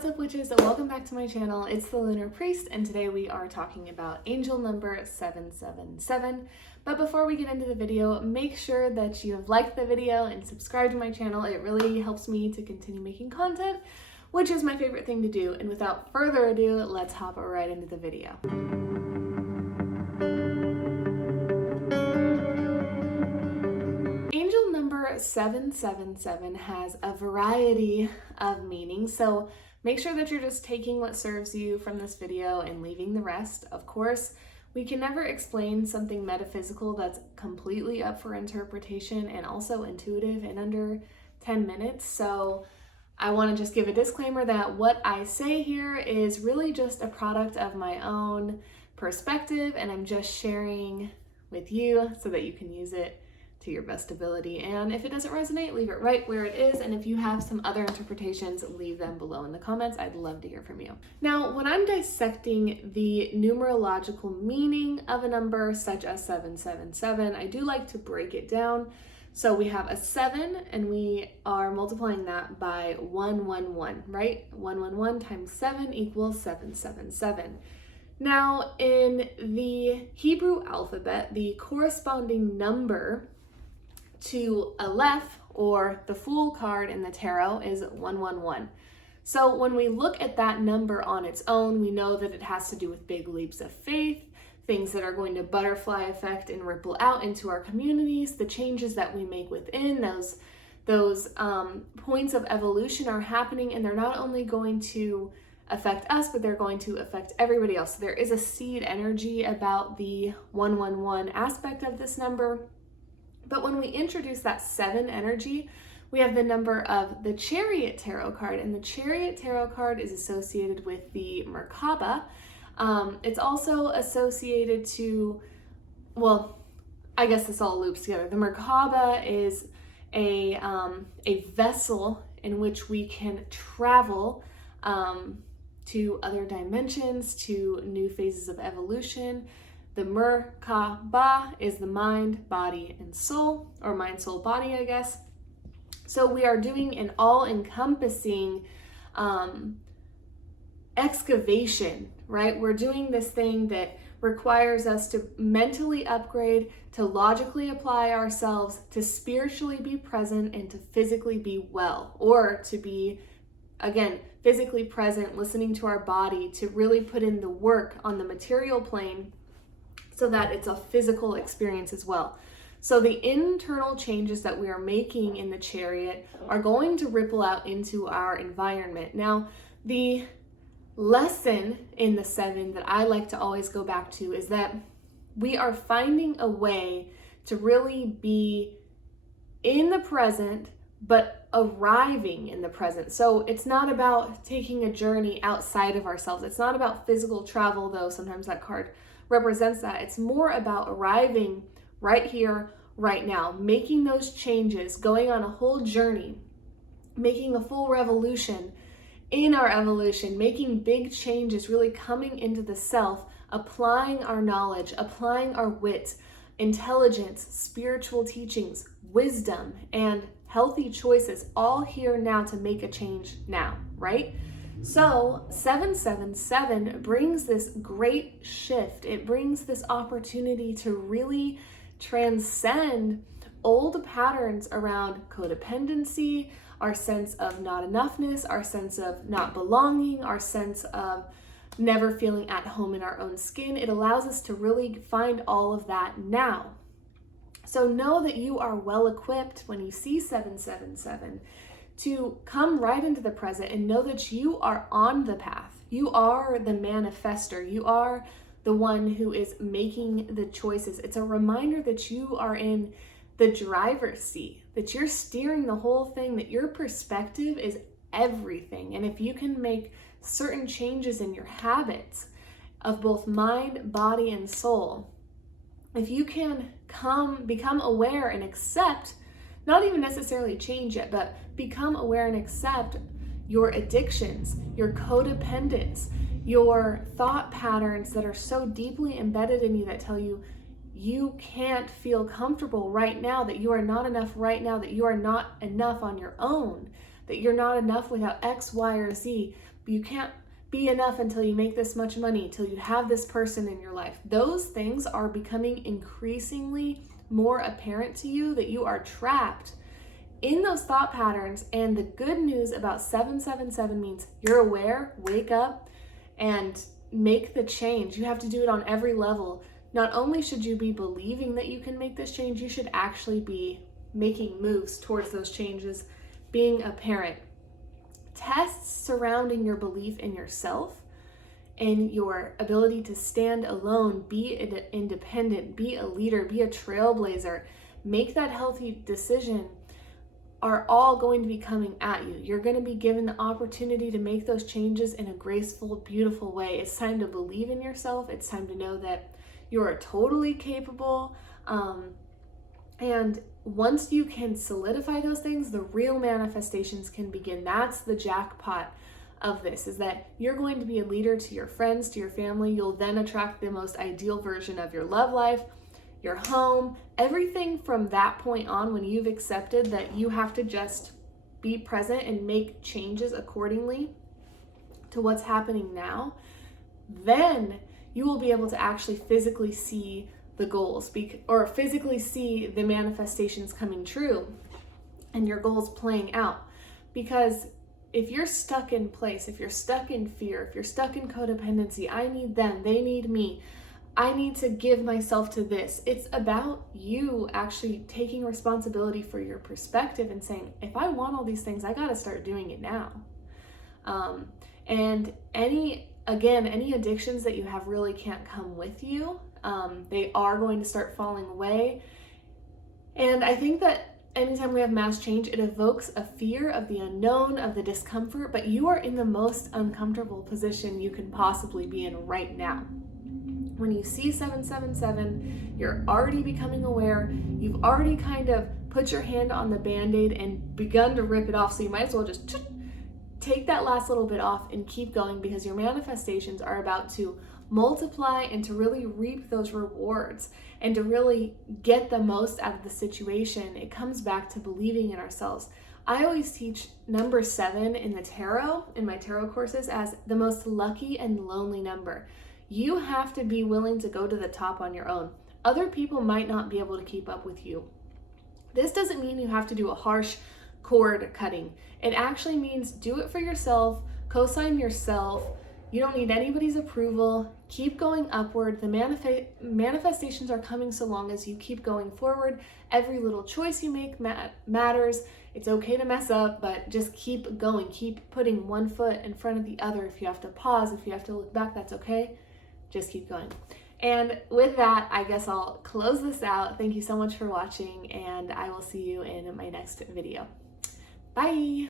What's up, witches? Welcome back to my channel. It's the Lunar Priest, and today we are talking about angel number 777. But before we get into the video, make sure that you have liked the video and subscribed to my channel. It really helps me to continue making content, which is my favorite thing to do. And without further ado, let's hop right into the video. Angel number 777 has a variety of meanings, so make sure that you're just taking what serves you from this video and leaving the rest. Of course, we can never explain something metaphysical that's completely up for interpretation and also intuitive in under 10 minutes. So I want to just give a disclaimer that what I say here is really just a product of my own perspective, and I'm just sharing with you so that you can use it to your best ability. And if it doesn't resonate, leave it right where it is. And if you have some other interpretations, leave them below in the comments. I'd love to hear from you. Now, when I'm dissecting the numerological meaning of a number such as 777, I do like to break it down. So we have a 7 and we are multiplying that by 111, right? 111 times 7 equals 777. Now, in the Hebrew alphabet, the corresponding number to Aleph, or the Fool card in the tarot, is 111. So when we look at that number on its own, we know that it has to do with big leaps of faith, things that are going to butterfly effect and ripple out into our communities, the changes that we make within those points of evolution are happening, and they're not only going to affect us, but they're going to affect everybody else. So there is a seed energy about the 111 aspect of this number. But when we introduce that 7 energy, we have the number of the Chariot tarot card, and the Chariot tarot card is associated with the Merkaba. It's also associated to, well, I guess this all loops together. The Merkaba is a vessel in which we can travel to other dimensions, to new phases of evolution. The Merkaba is the mind, body, and soul, or mind, soul, body, I guess. So we are doing an all-encompassing excavation, right? We're doing this thing that requires us to mentally upgrade, to logically apply ourselves, to spiritually be present, and to physically be well, or to be, again, physically present, listening to our body, to really put in the work on the material plane so that it's a physical experience as well. So the internal changes that we are making in the Chariot are going to ripple out into our environment. Now, the lesson in the 7 that I like to always go back to is that we are finding a way to really be in the present, but arriving in the present. So it's not about taking a journey outside of ourselves. It's not about physical travel, though sometimes that card represents that. It's more about arriving right here, right now, making those changes, going on a whole journey, making a full revolution in our evolution, making big changes, really coming into the self, applying our knowledge, applying our wit, intelligence, spiritual teachings, wisdom, and healthy choices, all here now to make a change now, right? So 777 brings this great shift. It brings this opportunity to really transcend old patterns around codependency, our sense of not enoughness, our sense of not belonging, our sense of never feeling at home in our own skin. It allows us to really find all of that now. So know that you are well equipped when you see 777 to come right into the present and know that you are on the path. You are the manifester. You are the one who is making the choices. It's a reminder that you are in the driver's seat, that you're steering the whole thing, that your perspective is everything. And if you can make certain changes in your habits of both mind, body, and soul, if you can become aware and accept, not even necessarily change it, but become aware and accept your addictions, your codependence, your thought patterns that are so deeply embedded in you that tell you you can't feel comfortable right now, that you are not enough right now, that you are not enough on your own, that you're not enough without X, Y, or Z, You can't be enough until you make this much money, till you have this person in your life. Those things are becoming increasingly more apparent to you, that you are trapped in those thought patterns. And the good news about 777 means you're aware, wake up, and make the change. You have to do it on every level. Not only should you be believing that you can make this change, you should actually be making moves towards those changes, being a parent. Tests surrounding your belief in yourself and your ability to stand alone, be independent, be a leader, be a trailblazer, make that healthy decision, are all going to be coming at you. You're going to be given the opportunity to make those changes in a graceful, beautiful way. It's time to believe in yourself. It's time to know that you are totally capable. And once you can solidify those things, the real manifestations can begin. That's the jackpot of this, is that you're going to be a leader to your friends, to your family. You'll then attract the most ideal version of your love life, your home, everything from that point on, when you've accepted that you have to just be present and make changes accordingly to what's happening now. Then you will be able to actually physically see the goals, or physically see the manifestations coming true and your goals playing out. Because if you're stuck in place, if you're stuck in fear, if you're stuck in codependency, I need them, they need me, I need to give myself to this. It's about you actually taking responsibility for your perspective and saying, if I want all these things, I got to start doing it now. And any addictions that you have really can't come with you. They are going to start falling away. And I think that anytime we have mass change, it evokes a fear of the unknown, of the discomfort, but you are in the most uncomfortable position you can possibly be in right now. When you see 777, you're already becoming aware. You've already kind of put your hand on the Band-Aid and begun to rip it off. So you might as well just take that last little bit off and keep going, because your manifestations are about to multiply and to really reap those rewards and to really get the most out of the situation. It comes back to believing in ourselves. I always teach number 7 in the tarot, in my tarot courses, as the most lucky and lonely number. You have to be willing to go to the top on your own. Other people might not be able to keep up with you. This doesn't mean you have to do a harsh cord cutting. It actually means do it for yourself, co-sign yourself. You don't need anybody's approval. Keep going upward. The manifestations are coming so long as you keep going forward. Every little choice you make matters. It's okay to mess up, but just keep going. Keep putting one foot in front of the other. If you have to pause, if you have to look back, that's okay. Just keep going. And with that, I guess I'll close this out. Thank you so much for watching, and I will see you in my next video. Bye.